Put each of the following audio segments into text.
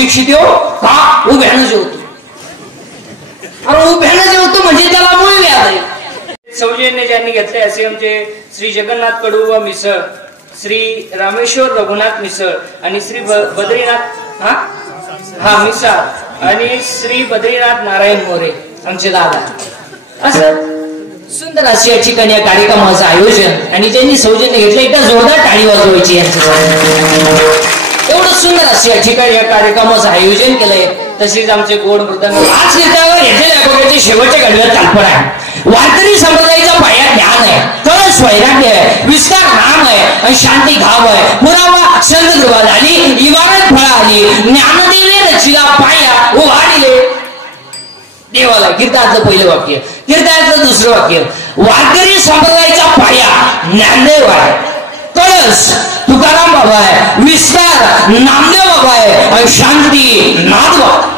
सुशिक्षित हो का उभ्यानं जेवतो. अरे उभ्यानं जेवतो म्हणजे त्याला मूळ व्याध आहे. सौजन्य ज्यांनी घेतले असे आमचे श्री जगन्नाथ कडू व मिसळ, श्री रामेश्वर रघुनाथ मिसळ आणि श्री बद्रीनाथ हा मिसळ आणि श्री बद्रीनाथ नारायण मोरे आमचे दादा. असं सुंदर अशी या ठिकाणी या कार्यक्रमाचं आयोजन आणि ज्यांनी सौजन्य घेतलं एकदा जोरदार टाळी वाजवायची यांचं. एवढं सुंदर असे या ठिकाणी या कार्यक्रमाचं आयोजन केलंय. तसेच आमचे गोड मृदंग आज नेत्यावर येथे शेवटच्या घडव्यात तात्पर आहे. वारकरी संप्रदायाचा पाया ज्ञान आहे, कळस वैराग्य आहे, विस्तार नाम आहे आणि शांती घाव आहे. पुरावा संत कृपा झाली, इमारत फळा आली, ज्ञानदेवे रचिला पाया उभारिले देवाला. कीर्तनातलं पहिलं वाक्य, कीर्तनातलं दुसरं वाक्य. वारकरी संप्रदायाचा पाया ज्ञानदेव आहे, कळस तुकाराम बाबा आहे, विस्तार नामदेव बाबा आहे आणि शांती नाथबाबा.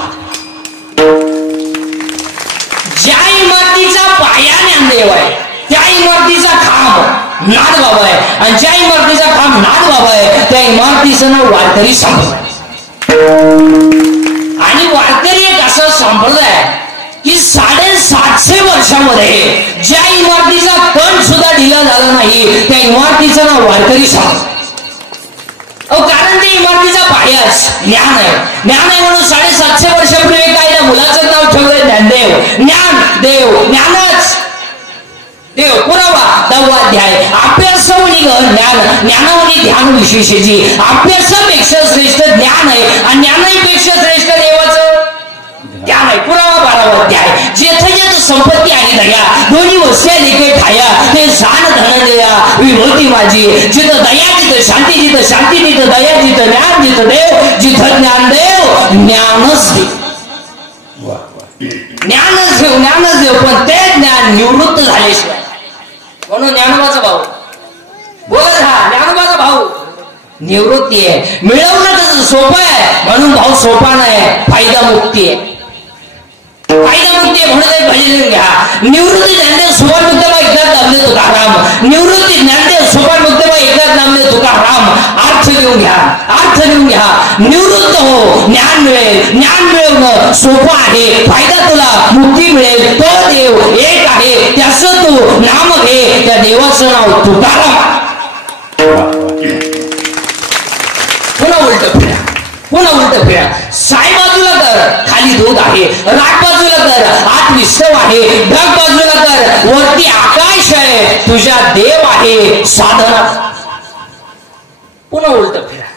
ज्या इमारतीचा पाया ज्ञानदेव आहे त्या इमारतीचा खांब नाथबाबा आहे आणि ज्या इमारतीचा खांब नाथबाबा आहे त्या इमारतीचं नाव वारकरी संप्रदाय. आणि वारकरी एक असा संप्रदाय की 750 वर्षामध्ये ज्या इमारतीचा कण सुद्धा ढिला झाला नाही त्या इमारतीचं नाव वारकरी संप्रदाय. कारण ते इमारतीचा पायाच ज्ञान आहे. ज्ञान आहे म्हणून 750 वर्षापूर्वी काय त्या मुलाचं नाव ठेवलंय ज्ञानदेव. ज्ञान देव, ज्ञानच देव. पुरावा 10वा अध्याय. अभ्यासवणी ज्ञान, ज्ञानावणी ध्यान विशेषाची. अभ्यासापेक्षा श्रेष्ठ ज्ञान आहे आणि ज्ञानापेक्षा श्रेष्ठ देवाचं ध्यान आहे. पुरावा 12वा अध्याय. जेथे जेथे संपत्ती आणि दया दोन्ही वस्त्या लेखे ठाया ते जाण धनंजया विभूती माझी. जिथं दया जिथं शांती, जिथं शांती तिथं दया, जिथं ज्ञान जिथं देव, जिथं ज्ञान देव ज्ञानच देव. ज्ञानच देव, ज्ञानच देव. पण ते ज्ञान निवृत्त झाल्याशिवाय. म्हणून ज्ञानोबाचा भाऊ बोलत हा ज्ञानोबाचा भाऊ निवृत्ती आहे. मिळवणं कसं सोपं आहे म्हणून भाऊ सोपा नाही, फायदा मुक्ती आहे. फायदा मुक्ती म्हणून भजन घ्या. निवृत्ती ज्ञानदेव सोपान मुक्तबा एकनाथ नामदेव तुकाराम. निवृत्ती ज्ञानदेव सोपान मुक्तबा एकनाथ नामदेव तुकाराम. अर्थ घेऊन घ्या, अर्थ घेऊन घ्या. निवृत्त हो, ज्ञान मिळेल. ज्ञान मिळवणं सोपं आहे, फायदा तुला मुक्ती मिळेल. तो देव एक आहे, त्याचं तू नाम घे, त्या देवाचं नाव तुकाराम. पुन्हा उलट फिरा, पुन्हा उलट फिरा. साई बाजूला कर, खाली दूध आहे. राग बाजूला कर, आत विस्तव आहे. ढग बाजूला कर, वरती आकाश आहे. तुझ्या देव आहे साधना. पुन्हा उलट फिरा,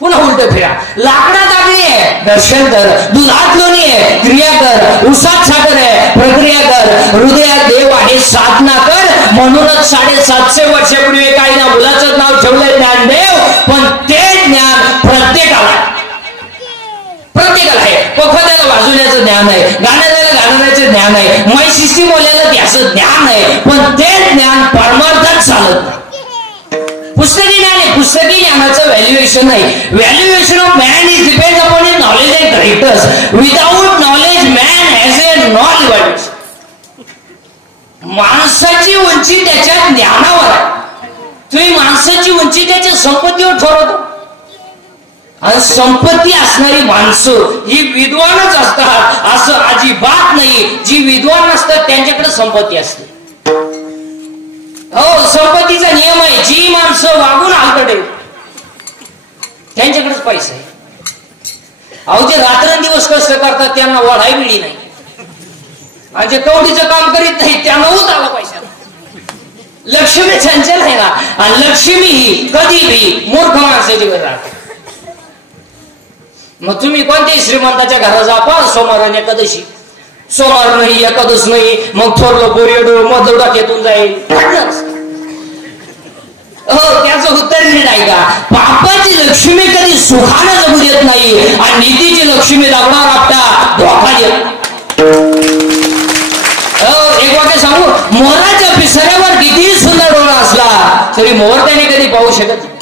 पुन्हा उलट फिरा. लाकडात अग्नी आहे, दर्शन कर. दुधात लोणी आहे, क्रिया कर. उसात साखर आहे, प्रक्रिया कर. हृदयात देव आहे, साधना कर. म्हणूनच 750 वर्षापूर्वी काही ना मुलाचं नाव ठेवलंय ज्ञानदेव. पण ते ज्ञान प्रत्येकाला आहे. पोखत्याला वाजवण्याचं ज्ञान आहे, गाण्याला गाण्याचं ज्ञान आहे, माय सिस्टीम बोलायला त्याचं ज्ञान आहे. पण ते ज्ञान परमार्थात चालत नाही. पुस्तकी ज्ञान आहे, पुस्तकी ज्ञानाचं व्हॅल्युएशन नाही. Valuation of man is depend upon his knowledge and characters. Without knowledge man has a non evaluation. माणसाची उंची त्याच्या ज्ञानावर आहे. तुम्ही माणसाची उंची त्याच्या संपत्तीवर ठरवतो. आणि संपत्ती असणारी माणसं ही विद्वानच असतात असं अजिबात नाही. जी विद्वान नसतात त्यांच्याकडे संपत्ती असते. हो, संपत्तीचा नियम आहे. जी माणसं वागून हलकटे त्यांच्याकडेच पैसा आहे. अहो, जे रात्रंदिवस कष्ट करतात त्यांना वढाई मिळी नाही. आणि जे कवडीचं काम करीत नाही त्यांना होत आला पैसा. लक्ष्मी चंचल आहे ना, आणि लक्ष्मी ही कधी भी मूर्ख माणसाची वर राहते. मग तुम्ही कोणत्याही श्रीमंताच्या घरात जा, पण सोमवार आणि एकादशी. सोमवार नाही, एकादश नाही, मग थोरलं बोरियडो मधुडा येतून जाईल. हो, त्याचं उत्तर नाही का? पापाची लक्ष्मी कधी सुखानं जगू देत नाही आणि नीतीची लक्ष्मी दगडावर आपटा धोका देत. एक वाक्य सांगू, मोराच्या पिसाऱ्यावर कितीही सुंदर डोळा असला तरी मोर त्याने कधी पाहू शकत नाही.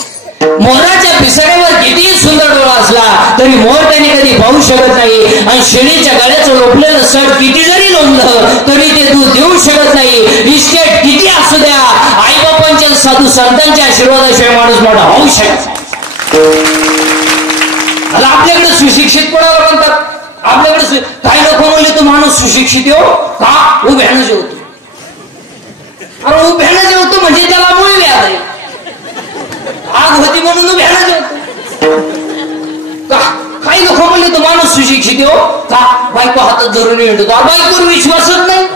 मोराच्या पिसाऱ्यावर कितीही सुंदर डोळा असला तरी मोर त्याने कधी पाहू शकत नाही. आणि शेळीच्या गळ्याचं लोपलेलं सड किती जरी लोंबलं तरी ते दूध देऊ शकत नाही. इस्टेट किती असू द्या, आईबापांच्या साधू संतांच्या आशीर्वादाशिवाय माणूस मोठा होऊ शकत. आपल्याकडे सुशिक्षित कोणाला म्हणतात? आपल्याकडे काही लोक म्हणले तो माणूस सुशिक्षित हो का? उभ्यानं जेवतो. अरे उभ्यानं जेवतो म्हणजे त्याला मूळ व्याध आहे. आग होती म्हणून उभ्यानं जेवतो का? काही लोक म्हणले तो माणूस सुशिक्षित हो का? बायको हातात धरून येतो. बायकोवर विश्वासच नाही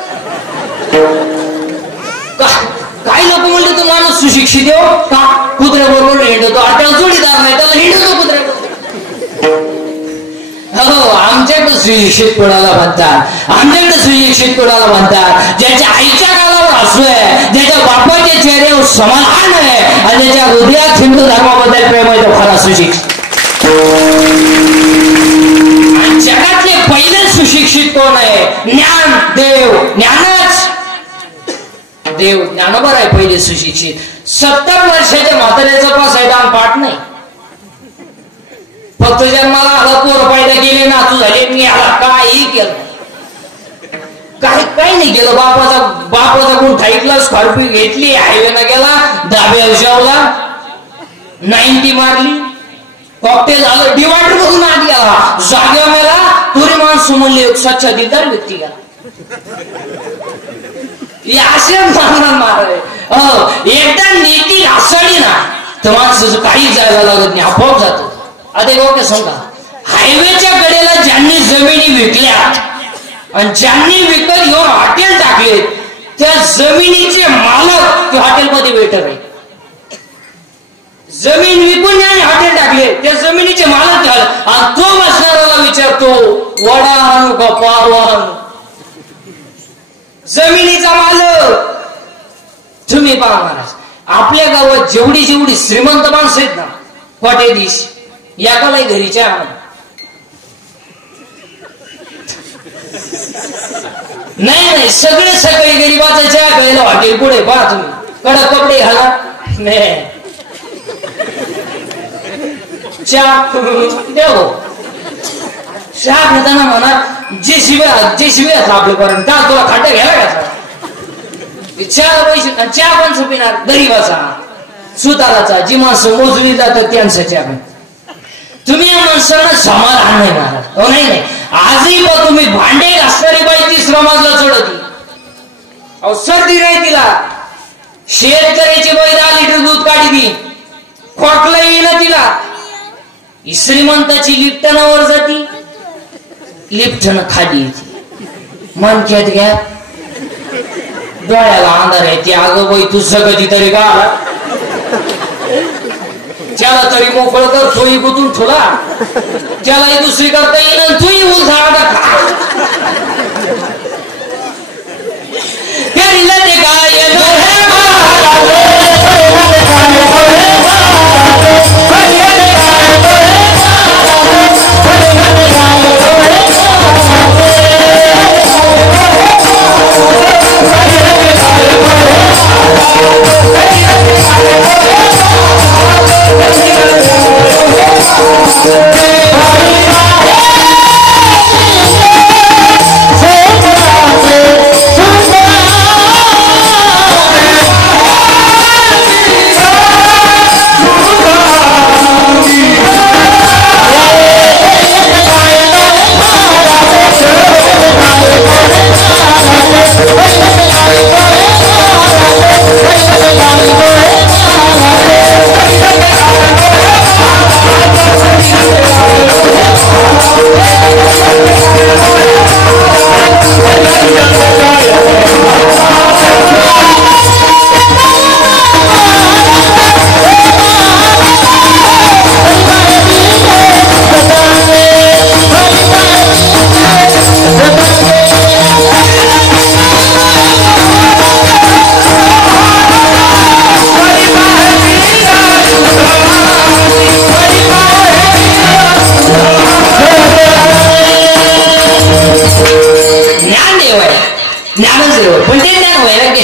का? काही लोक म्हणले तो माणूस सुशिक्षित हो का? कुत्र्याबरोबर हिंडतो. त्याला जोडीदार नाही, त्याला हिंडतो कुत्र्याबरोबर. हो, आमच्याकडे सुशिक्षित कोणाला म्हणतात? आमच्याकडे सुशिक्षित कोणाला म्हणतात? ज्याच्या आईच्या गालावर हसू आहे, ज्याच्या बापाच्या चेहऱ्यावर समाधान आहे आणि ज्याच्या हृदयात हिंदू धर्माबद्दल प्रेम आहे, तो खरा सुशिक्षित. आणि जगातले पहिले सुशिक्षित कोण आहे? ज्ञान देव. ज्ञानच देव. ज्ञानोबर आहे पहिले सुशिक्षित. 70 वर्षाच्या म्हाताऱ्याचा पास आहे दान पाठ नाही. फक्त जन्माला आला, पोर पैदा केले, नातू झाले, मी आला, काही केलं काही नाही केलं. बापाचा गुण ऐकला, स्कॉर्पिओ घेतली, हायवेला गेला, दाब्या उशावला, 90 मारली, कॉकटेल झालं, डिवायडर बघून आत गेला, जाग्या मेला, तुरी माणसं म्हणले स्वच्छ दिलदार व्यक्ती गेला. असे मारणार एकदा नीती घासळली ना तर माणसाचं काही जायला लागत नाही, आपोआप जातो. आता ओके सांगा, हायवेच्या कडेला ज्यांनी जमिनी विकल्या आणि ज्यांनी विकत घेऊन हॉटेल टाकले, त्या जमिनीचे मालक ते हॉटेलमध्ये वेटर आहे. जमीन विकून ज्यांनी हॉटेल टाकले त्या जमिनीचे मालक झाले. आणि तो बसणाऱ्याला विचारतो, वडा आणू का पाव आणू? जमिनीचा मालक तुम्ही पहा महाराज, आपल्या गावात जेवढी श्रीमंत माणसं आहेत ना, कोटे दिस याकालाही घरीच्या नाही, सगळे सगळे गरीबाचा चहा प्यायला हॉटेल पुढे. पहा तुम्ही, कडक कपडे घाला, नाही चहा देव. चहा घेताना म्हणा जे शिव्या आपल्यापर्यंत का तुला खाट्या घ्यायला का? चहा पैसे, चहा पण पिणार गरीबाचा, सुताराचा, जी माणसं मोजली जातात त्यांचा चहा. तुम्ही या माणसांना समाधान नाही महाराज. हो नाही, आजही बघ तुम्ही भांडे घासणारी बाई 3रा मजला चढती, अहो सर्दी नाही तिला. शेतकऱ्याची बाई 10 लिटर दूध काढी, खोकला येईना तिला. श्रीमंताची लिफ्टनं वर जाती, लिफ्टनं खाली येते, मनक्यात घ्या, डोळ्याला अंधार आहे. ती अगं बाई तू सगळी तरी का आला, त्याला तरी मोकळ कर, तोही गुतून ठेवला, त्यालाही दुसरी करता येईल, तूही उलझाडा खा. ते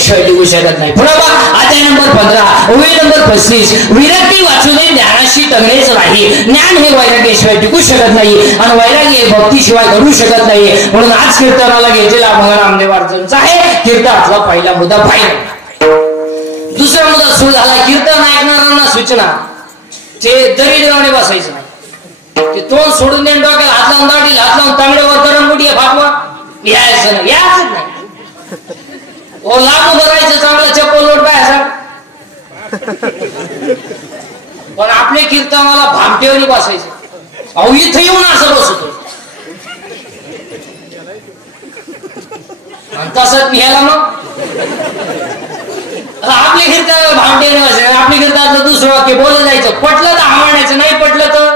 काय टिकू शकत नाही. पुढे अध्याय नंबर 15, ओवी नंबर 35, विरक्ती वाचूनही ज्ञानाशी तंगडेच नाही. ज्ञान हे वैराग्याशिवाय टिकू शकत नाही आणि वैराग्य हे भक्तीशिवाय घडू शकत नाही. म्हणून आज कीर्तनाला घेतलेला भगवान रामदेव अर्जुनचा आहे कीर्तनातला पहिला मुद्दा पाहिला. दुसरा मुद्दा सुरू झाला, कीर्तन ऐकणाऱ्यांना सूचना, ते दरिद्राने बसायचं नाही. ते तोंड सोडून देऊन डोक्याला हात लावून दाढील हात लावून तांगड्यावर करून गुडी फाटवा यायचं नाही यायचंच नाही. ओ लागू बघायचं चांगलं चप्पल लोट बाय पण आपले कीर्तनाला भामटेवणी बसायचे. अहो इथं येऊन असं बसतो आणि तसंच न्यायला मग आपले कीर्तनाला भामटेवणी बसायचं. आपली कीर्तनातलं दुसरं वाक्य बोलत जायचं. पटलं तर हा म्हणायचं नाही पटलं तर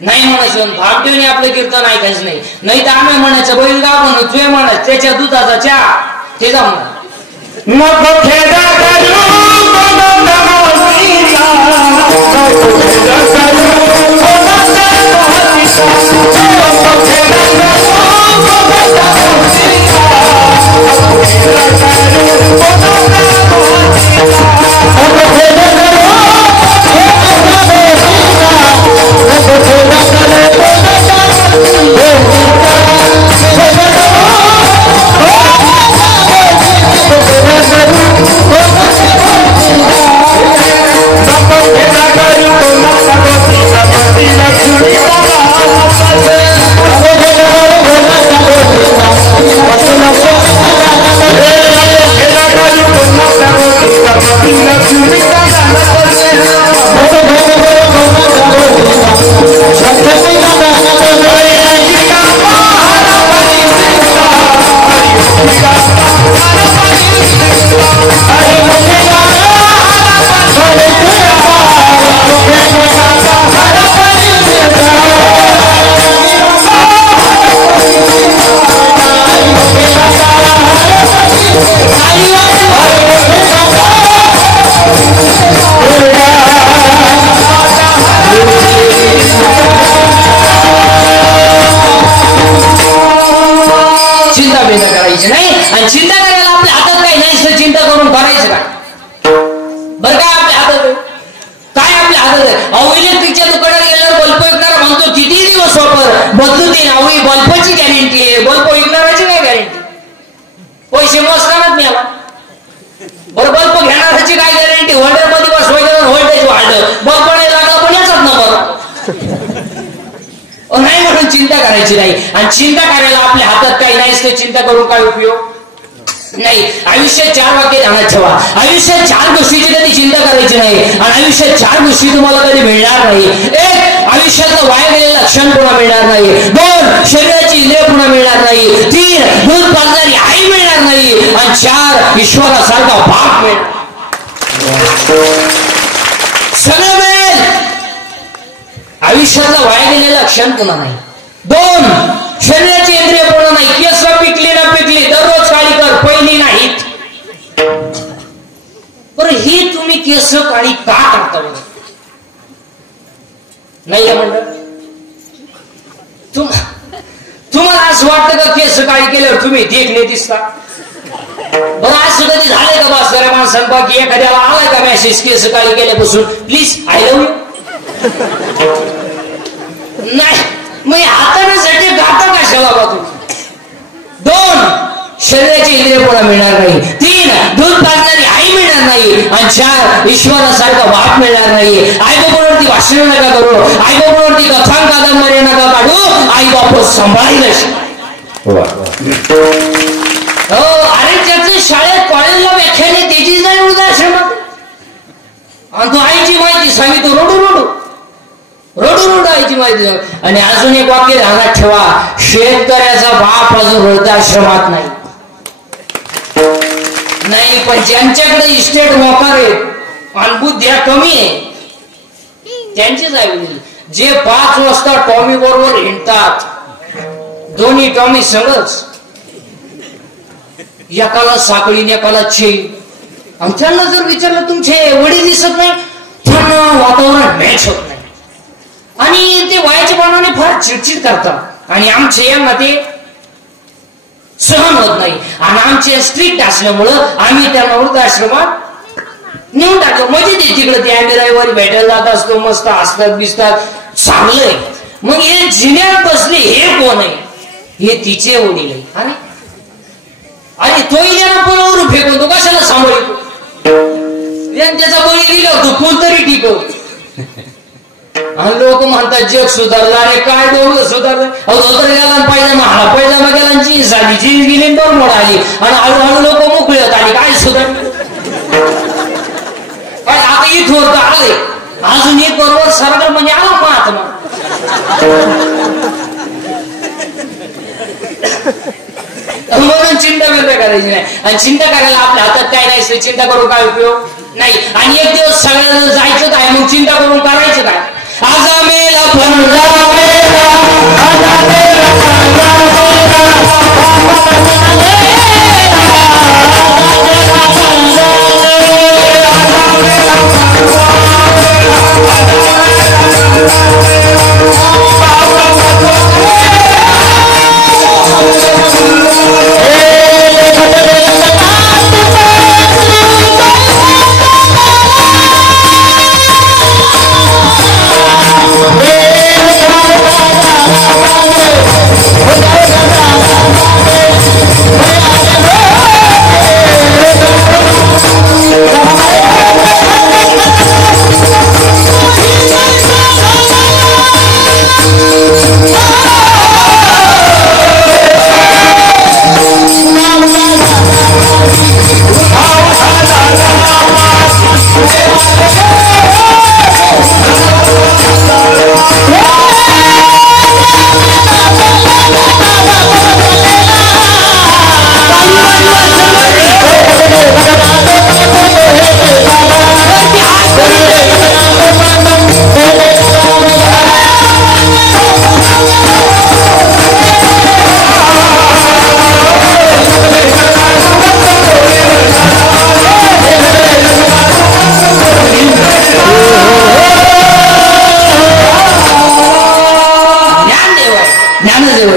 नाही म्हणायचं. भामटेवणी आपलं कीर्तन ऐकायचं नाही. नाही तर आम्ही म्हणायचं बैलगाव म्हणून तुझे म्हणायचं त्याच्या दुधाचा चहा ते जा म्हणा चिंता करायला आपल्या हातात काही नाही. चिंता करून करायचं काय बरं काय आपल्या हातात काय आपल्या हातात आहे. अहो इलेक्ट्रिकच्या दुकानात गेल्यावर बल्ब विकणारा म्हणतो किती दिवस वापर बदलू देईन. अहो बल्बची गॅरंटी आहे बल्ब विकणाराची काय गॅरंटी. पैसे मोजतानाच मिळाला बरं बल्ब घेणाऱ्याची काय गॅरंटी. होल्डर मध्ये बसवायचं व्होल्टेज वाढलं बल्ब नाही लागला पण याचाच नंबर नाही म्हणून चिंता करायची नाही. आणि चिंता करायला आपल्या हातात काही नाहीच तर चिंता करून काय उपयोग नाही. आयुष्यात 4 वाक्य ध्यानात ठेवा. आयुष्यात 4 गोष्टीची कधी चिंता करायची नाही आणि आयुष्यात 4 गोष्टी तुम्हाला कधी मिळणार नाही. 1 आयुष्यातलं वाया गेलेलं क्षण पुन्हा मिळणार नाही. 2 शरीराची इंद्रिय पुन्हा मिळणार नाही. 3 दूध पाजणारी आई मिळणार नाही आणि 4 ईश्वरासारखा बाप मिळणार. सगळं मिळेल आयुष्यातलं वाया गेलेलं क्षण पुन्हा नाही. 2 शरीराची इंद्रिय पूर्ण नाही. केस पिकली ना पिकली दररोज काळी कर पहिली नाहीत. बरं ही तुम्ही केस काळी का करता बरं नाही का म्हणलं. तुम्हाला असं वाटतं का केस काळी केल्यावर तुम्ही देखणे दिसता. बरं असं कधी झालंय का बस जरा माणसांपैकी एखाद्याला आलाय का मेसेज केस काळी केल्यापासून प्लीज आय लव्ह यू नाही. मग हाताण्यासाठी गाता कशाला बाबा. 2 शरीराची इंद्रिय पुन्हा मिळणार नाही. 3 दूध पाजणारी आई मिळणार नाही आणि 4 ईश्वरासारखा बाप मिळणार नाही. आई बापावरती भाषण नका करू. आई बापावरती कथान कादंबरी नका काढू. आई बाप सांभाळील हो. अरे त्याचे शाळेत कॉलेजला व्याख्याने त्याचीच नाही वृद्धाश्रमात आणि तू आईची माहिती सांगितलं रोडू आईची माहिती. आणि अजून एक वाक्य ध्यानात ठेवा. शेतकऱ्याचा बाप अजून वृद्धाश्रमात नाही पण ज्यांच्याकडे इस्टेट मोकार आहेत आणि बुद्ध्या कमी आहे त्यांचीच आहे. जे 5 वाजता टॉमी बरोबर हिंडतात दोन्ही टॉमी संगच एकाला साखळी एकाला चेन आणि त्यांना जर विचारलं तुमचे वडील दिसत नाही त्यांना वातावरण मॅच होत नाही आणि ते वयाच्या मानाने फार चिडचिड करतात आणि आमचे यांना ते सहन होत नाही आणि आमचे स्ट्रिक्ट असल्यामुळं आम्ही त्यांना वृद्धाश्रमात नेऊन टाकतो. म्हणजे ते तिकडे ते आम्ही रविवारी भेटायला जात असतो मस्त हसतात बिसतात चांगलंय. मग हे जिन्यात बसले हे कोण आहे. हे तिचे वडील आहे. आणि तोही त्यांना पुलावरून फेकून तो कशाला सांभाळतो. त्याचा बळी दिला होतो कोणतरी टिकव लोक म्हणतात जग सुधारलं. अरे काय डोकं सुधारलं? धोतर गेला पायजामा पायजामा गेला जीन्स झाली, जीन्स गेली तर मोड आली आणि हळूहळू लोक मोकळी होत आली. काय सुधारलं? आता इथवर तर आले, अजून एक बरोबर सरकार म्हणजे आला महात्मा. म्हणून चिंता व्यक्त करायची नाही. आणि चिंता करायला आपल्या हातात काय नाही. चिंता करून काय उपयोग नाही. आणि एक दिवस सगळ्यांना जायचं काय, मग चिंता करून करायचं काय? आज मेला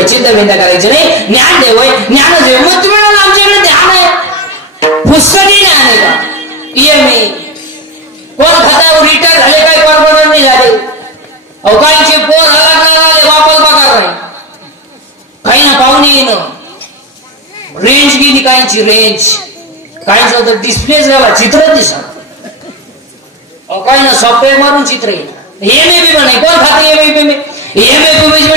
चिंता करायची नाही. ज्ञान देव आहे, ज्ञानदेव. मग तुम्ही म्हणाल आमच्याकडे ध्यान आहे, पुस्तकी ज्ञान आहे का? EMI कोण खात्यावर रिटायर झाले, काय परमनंट नाही झाले. काहींचे पोर आले वापस बघा नाही, काही ना पाहुणे येणं, रेंज गेली काहींची, रेंज काहींचं तर डिस्प्लेच झाला, चित्र दिसत. काही ना सॉफ्टवेअर मारून चित्र येईल. EMI नाही. कोण खाते EMI? EMI तुम्ही